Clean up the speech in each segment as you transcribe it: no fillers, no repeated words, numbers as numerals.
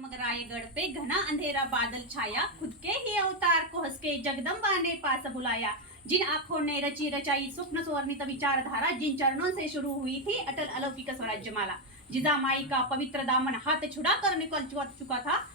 जगमग रायगढ़ पे घना अंधेरा बादल छाया, खुद के ही अवतार को हंस के जगदम्बा ने पास बुलाया। जिन आंखों ने रची रचाई स्वप्न स्वर्णित विचारधारा, जिन चरणों से शुरू हुई थी अटल अलौकिक स्वराज्य माला, जिजा माई का पवित्र दामन हाथ छुड़ा कर निकल चुका था,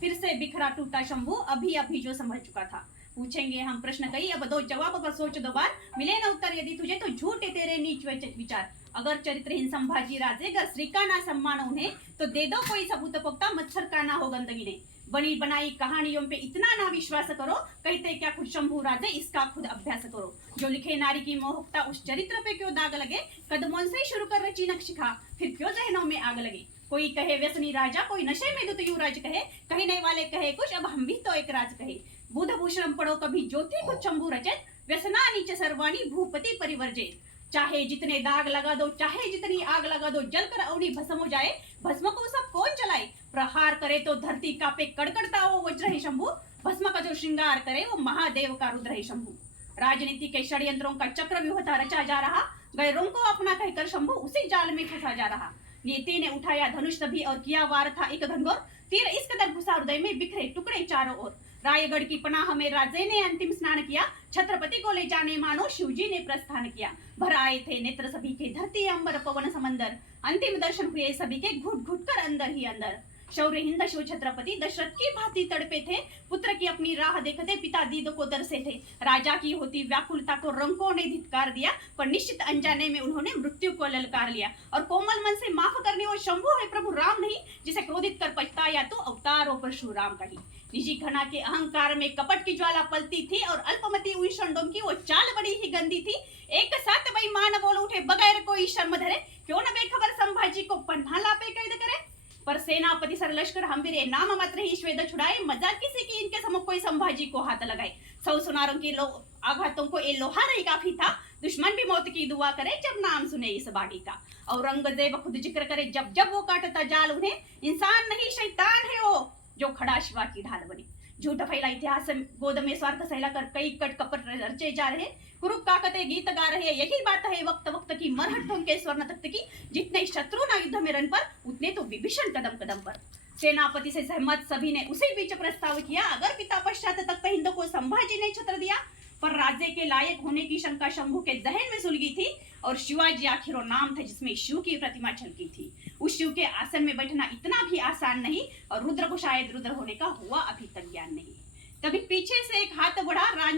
फिर से बिखरा टूटा शंभू अभी अभी जो संभल चुका था। पूछेंगे हम प्रश्न कई, अब दो जवाब पर सोच दो बार, मिले न उत्तर यदि तुझे तो झूठे तेरे नीच विचार। अगर चरित्रहीन संभाजी राजे गर श्री का ना सम्मान उन्हें, तो दे दो कोई सबूत पुख्ता, मच्छर का ना हो गंदगी ने। बनी बनाई कहानियों पे इतना ना विश्वास करो, कहते क्या खुद शंभू राजे इसका खुद अभ्यास करो। जो लिखे नारी की मोहकता उस चरित्र पे क्यों दाग लगे, कदमों से शुरू कर रची नक्शिखा, फिर क्यों जहनों में आग लगे। कोई कहे व्यसनी राजा, कोई नशे में दुत युवराज कहे, कहने वाले कहे कुछ अब हम भी तो एक राज कहे। बुध भूषण पढ़ो कभी ज्योति खुद शंभू रचित, व्यसना नीचे सर्वाणी भूपति परिवर्जित। चाहे जितने दाग लगा दो, चाहे जितनी आग लगा दो, जलकर अवनी भस्म हो जाए, भस्म को सब कौन जलाए। प्रहार करे तो धरती कांपे, कड़कड़ता वो वज्र है शंभू, भस्म का जो श्रृंगार करे वो महादेव का रुद्र है शंभू। राजनीति के षड्यंत्रों का चक्रव्यूह रचा जा रहा, गैरों को अपना कहकर शंभू उसी जाल में फंसा जा रहा। नीति ने उठाया धनुष तभी और किया वार था एक घनघोर, तीर इस कदर घुसा हृदय में बिखरे टुकड़े चारों ओर। रायगढ़ की पनाह में राजे ने अंतिम स्नान किया, छत्रपति को ले जाने मानो शिवजी ने प्रस्थान किया। भर आए थे नेत्र सभी के, धरती अंबर पवन समंदर, अंतिम दर्शन हुए सभी के घुट घुट कर अंदर ही अंदर। शौर्य हिंद शिव छत्रपति दशरथ की भांति तड़पे थे, पुत्र की अपनी राह देखते पिता दीद को दरसे थे। राजा की होती व्याकुलता को रंकों ने धिक्कार दिया, पर निश्चित अनजाने में उन्होंने मृत्यु को ललकार लिया। और कोमल मन से माफ करने वो शंभू है प्रभु राम नहीं, जिसे क्रोधित कर पछताया तो अवतार हो परशुराम का ही। निजी घना के अहंकार में कपट की ज्वाला पलती थी, और अल्पमति उन षंडों की वो चाल बड़ी ही गंदी थी। एक साथ बेईमान बोल उठे बगैर कोई शर्म धरे, क्यों न बेखबर संभाजी को पन्ना लापे कैद करे। पर सेनापति सर लश्कर हम्बीरे, नाम मात्र ही श्वेद छुड़ाए, मजाक किसी की इनके सम्मुख कोई संभाजी को हाथ लगाए। सौ सुनारों की आघातों को ये लोहार ही काफी था, दुश्मन भी मौत की दुआ करे जब नाम सुने इस बाड़ी का। औरंगजेब खुद जिक्र करे जब जब वो काटता जाल उन्हें, इंसान नहीं शैतान है वो जो खड़ा शिवा की ढाल बनी। झूठ फैला इतिहास गोद में स्वार्थ सहला कर कई कट कपट रचे जा रहे, कुरुप काकते गीत गा रहे। यही बात है वक्त वक्त की, मरहट्टों के स्वर्ण तख्त की, जितने शत्रु ना युद्ध में रण पर, उतने तो विभीषण कदम कदम पर। सेनापति से सहमत सभी ने उसी बीच प्रस्ताव किया, अगर पिता पश्चात तक हिंद को संभाजी ने छत्र दिया। पर राज्य के लायक होने की शंका शंभू के जहन में सुलगी थी, और शिवाजी आखिरों नाम था जिसमें शिव की प्रतिमा झलकी थी। उस शिव के आसन में बैठना इतना भी आसान नहीं, और रुद्र को शायद रुद्र होने का हुआ अभी तक ज्ञान नहीं। तभी पीछे से एक हाथ बढ़ा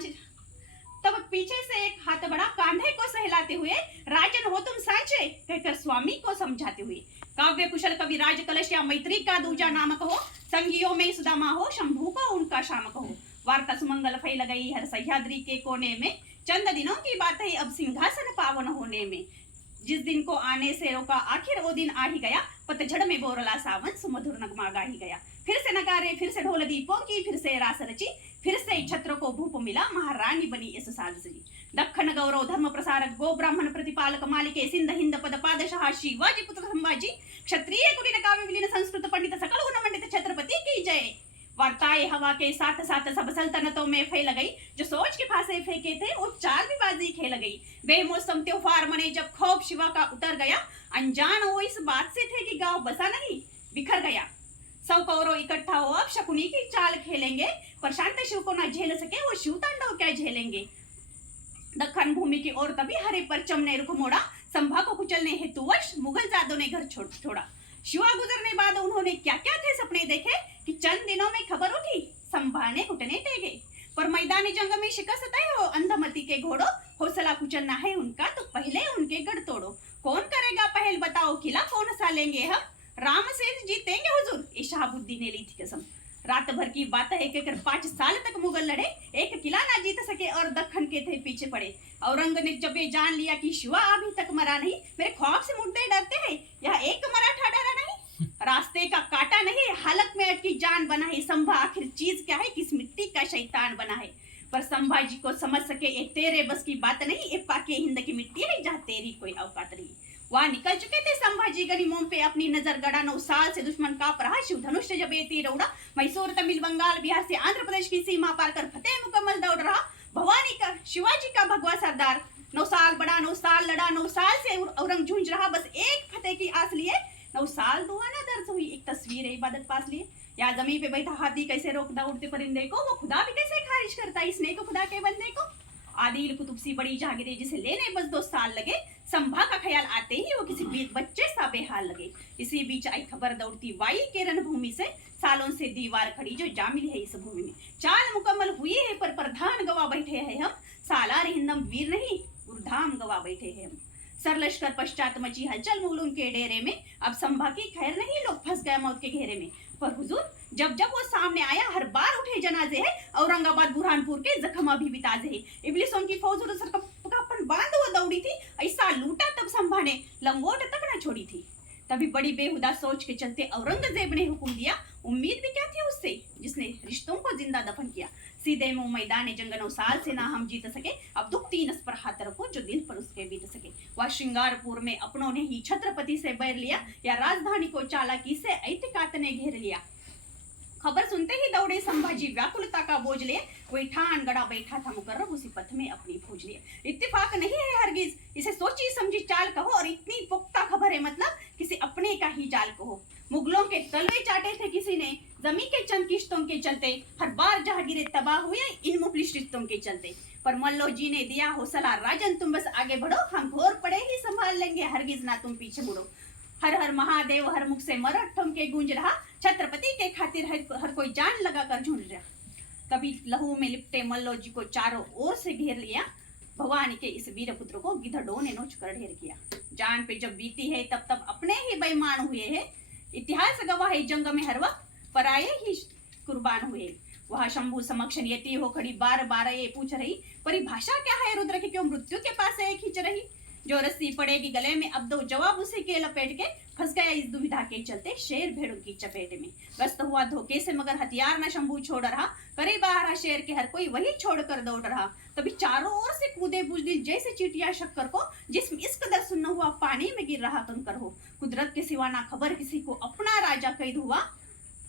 कांधे को सहलाते हुए, राजन हो तुम सांचे कहकर स्वामी को समझाते हुए। काव्य कुशल कवि राज कलश या मैत्री का दूजा नाम कहो, संगियों में सुदामा हो, शंभू को उनका शाम कहो। वार्ता सुमंगल फैल गई हर सह्याद्री के कोने में, चंद दिनों की बात है अब सिंहासन पावन होने में। जिस दिन को आने से रोका आखिर वो दिन आ ही गया, पतझड़ में बोरला सावन सुमधुर नगमा गा ही गया। फिर से नगारे, फिर से ढोल दीपों की, फिर से रास रची, फिर से छत्र को भूप मिला, महारानी बनी इस साज सजी। दक्षिण गौरव धर्म प्रसारक गो ब्राह्मण प्रतिपालक मालिके, सिंध हिंद पद पादशाह शिवाजी पुत्र संभाजी, क्षत्रिय कुलीन काव्य विलीन संस्कृत पंडित सकल गुण मंडित छत्रपति की जय। वार्ताएं हवा के साथ साथ सब सल्तनतों में फैल गई, जो सोच के फांसे फेंके थे वो चाल भी बाजी खेल गई। बेमौसम त्योहार मने जब खौफ शिवा का उतर गया, अनजान वो इस बात से थे कि गांव बसा नहीं बिखर गया। सौ कौरव इकट्ठा हो अब शकुनी की चाल खेलेंगे, पर शांत शिव को ना झेल सके वो शिव तांडव क्या झेलेंगे। दक्खन भूमि की ओर तभी हरे परचम ने रुख मोड़ा, संभा को कुचलने हेतुवश मुगल जादों ने घर छोड़ा। शिवा गुजरने बाद उन्होंने क्या क्या थे सपने देखे, कि चंद दिनों में खबर उठी संभा ने घुटने टेके। पर मैदानी जंग में शिकस्त तय हो अंधमती के घोड़ो, हौसला कुचलना है उनका तो पहले उनके गढ़ तोड़ो। कौन करेगा पहल बताओ किला, कौन सा लेंगे हम, राम से जीतेंगे हुजूर, ये शहाबुद्दीन ने ली थी कसम। रात भर की बात है कहकर 5 साल तक मुगल लड़े, एक किला ना जीत सके और दक्खन के थे पीछे पड़े। औरंग ने जब ये जान लिया कि शिवा अभी तक मरा नहीं, मेरे ख्वाब से मुर्दे डरते हैं, यह एक मराठा डरा नहीं। रास्ते का काटा नहीं, हालत में अटकी जान बना है संभा, आखिर चीज क्या है, किस मिट्टी का शैतान बना है। पर संभाजी को समझ सके ये तेरे बस की बात नहीं, ये पाके हिंद की मिट्टी है जहाँ तेरी कोई औकात नहीं। वहां निकल चुके थे संभाजी गनीमों पे अपनी नजर गड़ा, 9 साल से दुश्मन कांप रहा, शिव धनुष से जब ये तीर उड़ा, मैसूर तमिल बंगाल बिहार से आंध्र प्रदेश की सीमा पार कर फतेह मुकम्मल दौड़ रहा। भवानी का शिवाजी का भगवा सरदार, 9 साल बड़ा, 9 साल लड़ा, 9 साल से औरंग झूंझ रहा, बस एक फतेह की आस लिए। 9 साल दुआ ना दर्ज हुई, एक तस्वीर है इबादत पास लिए। या जमीन पे बैठा हाथी कैसे रोकता उड़ते परिंदे को, वो खुदा भी कैसे खारिज करता इसने को खुदा के बंदे को। आदिल कुतुब सी बड़ी जागीरे जिसे लेने बस 2 साल लगे, संभा का ख्याल आते ही वो किसी बच्चे सा बेहाल लगे। इसी बीच आई खबर दौड़ती वाई के रणभूमि से, सालों से दीवार खड़ी जो जामिल है इस भूमि में। चाल मुकम्मल हुई है पर प्रधान गवा बैठे हैं हम, सालार हिंदम वीर नहीं गुरधाम गवा बैठे हैं हम। सर लश्कर पश्चात मची हलचल मुगलों के डेरे में, अब संभा की खैर नहीं लोग फंस गए मौत के घेरे में। पर हुजूर जब जब वो सामने आया हर बार उठे जनाजे है, औरंगाबाद बुरहानपुर के जख्म अभी भी ताजे है। इब्लिसों की फौज उधर सर कपन बांध वो दौड़ी थी, ऐसा लूटा तब संभा ने लंगोट तक न छोड़ी थी। तभी बड़ी बेहुदा सोच के चलते औरंगजेब ने हुक्म दिया, उम्मीद भी क्या थी उससे जिसने रिश्तों को जिंदा दफन किया। सीधे मुंह मैदान जंगनों साल से ना हम जीत सके, अब दुख तीन पर हाथ रखो जो दिल पर उसके बीत सके। वह श्रृंगारपुर में अपनों ने ही छत्रपति से बैर लिया, या राजधानी को चालाकी से ऐतिकात ने घेर लिया। खबर सुनते ही दौड़े संभाजी व्याकुलता का बोझ लिए, वही ठान गड़ा बैठा था मुकर्रब उसी पथ में अपनी फौज लिए। इत्तेफाक नहीं है हरगिज इसे सोची समझी चाल कहो, और इतनी पुख्ता खबर है मतलब किसी अपने का ही जाल कहो। मुगलों के तलवे चाटे थे किसी ने जमी के चंद किश्तों के चलते, हर बार जहांगीरें तबाह हुए इन मुफलिस रिश्तों के चलते। पर मल्लो जी ने दिया हौसला, राजन तुम बस आगे बढ़ो, हम घोर पड़े ही संभाल लेंगे, हरगिज ना तुम पीछे मुड़ो। हर हर महादेव हर मुख से मराठों के गूंज रहा, छत्रपति के खातिर हर कोई जान लगा कर झूंझ रहा। कभी लहू में लिपटे मल्लो जी को चारों ओर से घेर लिया, भवानी के इस वीर पुत्र को गिद्धड़ों ने नोच कर ढेर किया। जान पे जब बीती है तब तब अपने ही बेईमान हुए हैं, इतिहास गवाह है जंग में हर वक्त पराये ही कुर्बान हुए। वह शंभू समक्ष नियति हो खड़ी बार बार ये पूछ रही, परिभाषा क्या है रुद्र की क्यों मृत्यु के पास है खींच रही। जो रस्सी पड़ेगी गले में अब दो जवाब उसी के लपेट के, फंस गया इस दुविधा के चलते शेर भेड़ों की चपेट में। व्यस्त हुआ धोखे से मगर हथियार न शंभू छोड़ रहा, करीब आ रहा शेर के हर कोई वही छोड़कर दौड़ रहा। तभी चारों ओर से कूदे बुजदिल जैसे चीटियां शक्कर को, जिसम इस कदर सुन्न हुआ पानी में गिर रहा कंकर हो। कुदरत के सिवा ना खबर किसी को अपना राजा कैद हुआ,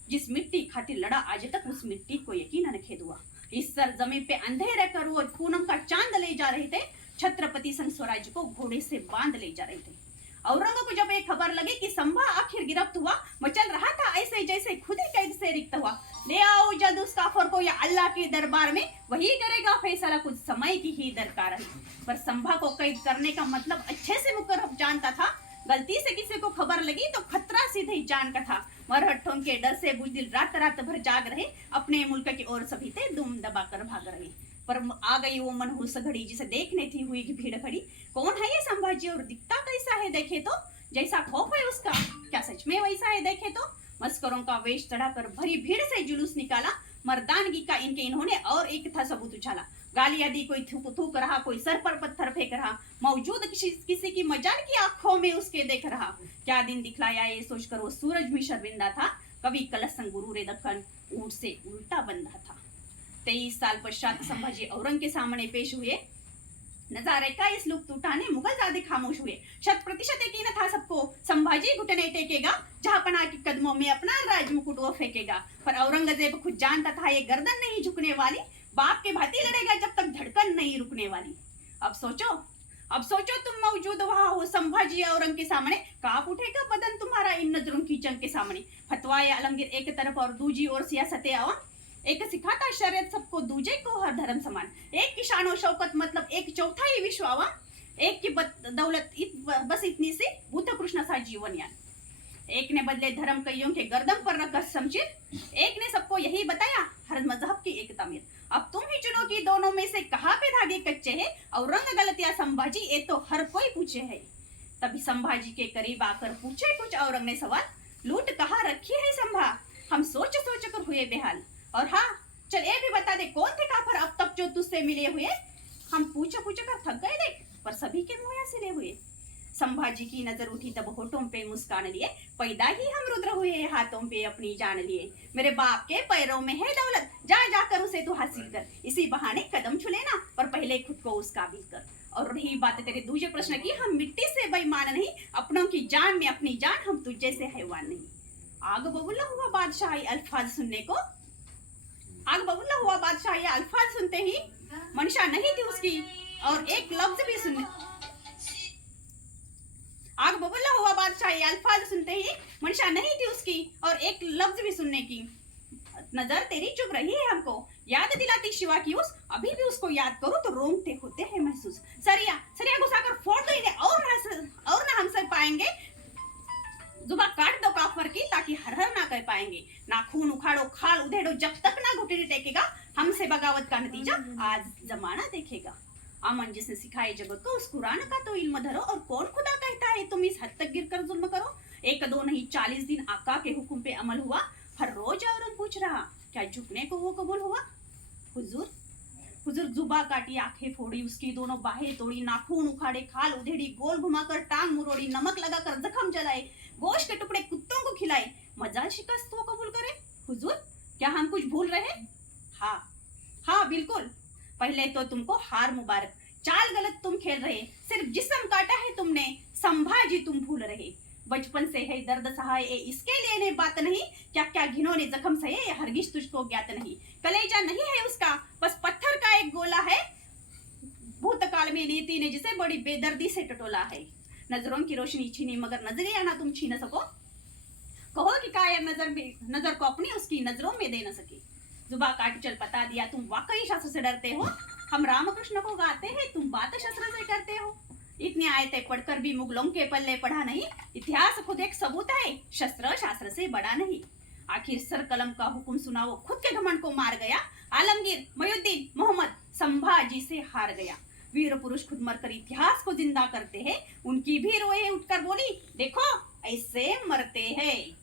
जिस मिट्टी खातिर लड़ा आज तक उस मिट्टी को यकीनन खेद हुआ। इस सरजमीन पे अंधेरे कर वो पूनम का चांद ले जा रहे थे, छत्रपति संग स्वराज को घोड़े से बांध ले जा रहे थे। औरंग को जब एक खबर लगी कि संभा आखिर गिरफ्त हुआ, मचल रहा था ऐसे जैसे खुद ही कैद से रिक्त हुआ। ले आओ जल्द उस काफर को या अल्लाह के दरबार में, वही करेगा फैसला, कुछ समय की ही दरकार है। पर संभा को कैद करने का मतलब अच्छे से मुकर्रब जानता था, गलती से किसी को खबर लगी तो खतरा सीधे ही जान का था। मरहट्ठों के डर से बुजदिल रात रात भर जाग रहे, अपने मुल्क की ओर सभी थे दुम दबाकर भाग रहे। पर आ गई वो मनहूस घड़ी जिसे देखने थी हुई की भीड़ खड़ी। कौन है ये संभाजी और दिखता कैसा है देखे तो, जैसा खौफ है उसका क्या सच में वैसा है देखे तो। मस्करों का वेश चढ़ाकर भरी भीड़ से जुलूस निकाला, मर्दानगी का इनके इन्होंने और एक था सबूत उछाला। गालियां दी, कोई थूक रहा, कोई सर पर पत्थर फेंक रहा, मौजूद किसी की मजाल की आंखों में उसके देख रहा। क्या दिन दिखलाया ये सोचकर वो सूरज भी शर्मिंदा था, कभी कलसन गुरु रे दक्कन ऊंट से उल्टा बंधा था। 23 साल पश्चात संभाजी औरंग के सामने पेश हुए, नजारे का इस लुप्त उठाने मुगल ज्यादा खामोश हुए। 100% यकीन था सबको संभाजी घुटने टेकेगा, जहांपना के कदमों में अपना राज मुकुट वो फेंकेगा। पर औरंगजेब खुद जानता था ये गर्दन नहीं झुकने वाली, बाप के भांति लड़ेगा जब तक धड़कन नहीं रुकने वाली। अब सोचो तुम मौजूद वहां हो संभाजी औरंग के सामने, कांप उठेगा बदन तुम्हारा इन नजरों की जंग के सामने। फतवाए आलमगीर एक तरफ और दूजी ओर सियासत आवाम, एक सिखाता शरीयत सबको, दूजे को हर धर्म समान। एक की शान और शौकत मतलब एक चौथाई विश्व आवाम, एक की दौलत बस इतनी सी बुद्ध कृष्ण सा जीवन यान। एक ने बदले धर्म कईयों के गर्दन पर रखा शमशीर, एक ने सबको यही बताया हर मजहब की एक तमीर। अब तुम ही चुनो कि दोनों में से कहाँ पे धागे कच्चे हैं, औरंग गलत या संभाजी, ये तो हर कोई पूछे है। तभी संभाजी के करीब आकर पूछे कुछ औरंग ने सवाल, लूट कहाँ रखी है संभा, हम सोच कर हुए बेहाल। और हाँ चल ये भी बता दे कौन थे काफर अब तक जो तुझसे मिले हुए, हम पूछ कर थक गए देख, पर सभी के मुंह सिले हुए। संभाजी की नजर उठी तब होठों पे मुस्कान लिए, पैदा ही हम रुद्र हुए हाथों पे अपनी जान लिए। मेरे बाप के पैरों में है दौलत, जा जाकर उसे तू हासिल कर, इसी बहाने कदम छू लेना, पर पहले खुद को उसका काबिल कर। और रही बात तेरे दूसरे प्रश्न की, हम मिट्टी से बेईमान नहीं, अपनों की जान में अपनी जान, हम तुझे से हैवान नहीं। आग बबूला हुआ बादशाह अल्फाज सुनने को, आग बबूला हुआ बादशाह ये अल्फाज सुनते ही मंशा नहीं थी उसकी, और एक लफ्ज भी सुनने, आग बबूला हुआ बादशाह ये अल्फाज सुनते ही मंशा नहीं थी उसकी, और एक लफ्ज भी सुनने की। नजर तेरी चुभ रही है हमको, याद दिलाती शिवा की उस, अभी भी उसको याद करो तो रोंगटे होते हैं महसूस। सरिया सरिया घुसाकर फोड़ दो इन्हें, और ना हम सह पाएंगे, जुबा काट दो काफर की ताकि हर हर ना कर पाएंगे। नाखून उखाड़ो खाल उधेड़ो, जब तक ना घुटने टेकेगा हमसे बगावत का नतीजा आज जमाना देखेगा। अमन जिसने सिखाए जगत को उस कुरान का तो इल्म धरो, और कौन खुदा कहता है तुम इस हद तक गिरकर जुल्म करो। एक दो नहीं 40 दिन आका के हुक्म पे अमल हुआ, हर रोज औरत पूछ रहा क्या झुकने को वो कबूल हुआ। हुजूर हुजूर जुबा काटी आंखें फोड़ी, उसकी दोनों बाहें तोड़ी, नाखून उखाड़े खाल उधेड़ी, गोल घुमाकर टांग मुरोड़ी, नमक लगाकर जख्म जलाए, गोश्त के टुकड़े कुत्तों को खिलाए, मजाल शिकस्त वो कबूल करे। हुजूर क्या हम कुछ भूल रहे? हाँ हाँ बिल्कुल, पहले तो तुमको हार मुबारक, चाल गलत तुम खेल रहे, सिर्फ जिस्म काटा है तुमने, संभाजी तुम भूल रहे। बचपन से है दर्द सहाय इसके लिए ने बात नहीं, क्या क्या घिनौने जख्म सहे ये हरगिज तुझको ज्ञात नहीं। कलेजा नहीं है उसका बस पत्थर का एक गोला है, भूतकाल में नीति ने जिसे बड़ी बेदर्दी से टटोला है। नजरों की रोशनी छीनी मगर नजरिया ना तुम छीन सको, कहो कि कायर नजर को अपनी उसकी नजरों में दे न सके। जुबा काट चल पता दिया तुम वाकई शास्त्र से डरते हो, हम रामकृष्ण को गाते हैं तुम बात शस्त्र से करते हो। इतनी आयतें पढ़कर भी मुगलों के पल्ले पढ़ा नहीं, इतिहास खुद एक सबूत है शस्त्र शास्त्र से बड़ा नहीं। आखिर सर कलम का हुक्म सुना वो खुद के घमंड को मार गया, आलमगीर मोयुद्दीन मोहम्मद संभाजी से हार गया। वीर पुरुष खुद मरकर इतिहास को जिंदा करते हैं, उनकी भी रोए उठकर बोली देखो ऐसे मरते हैं।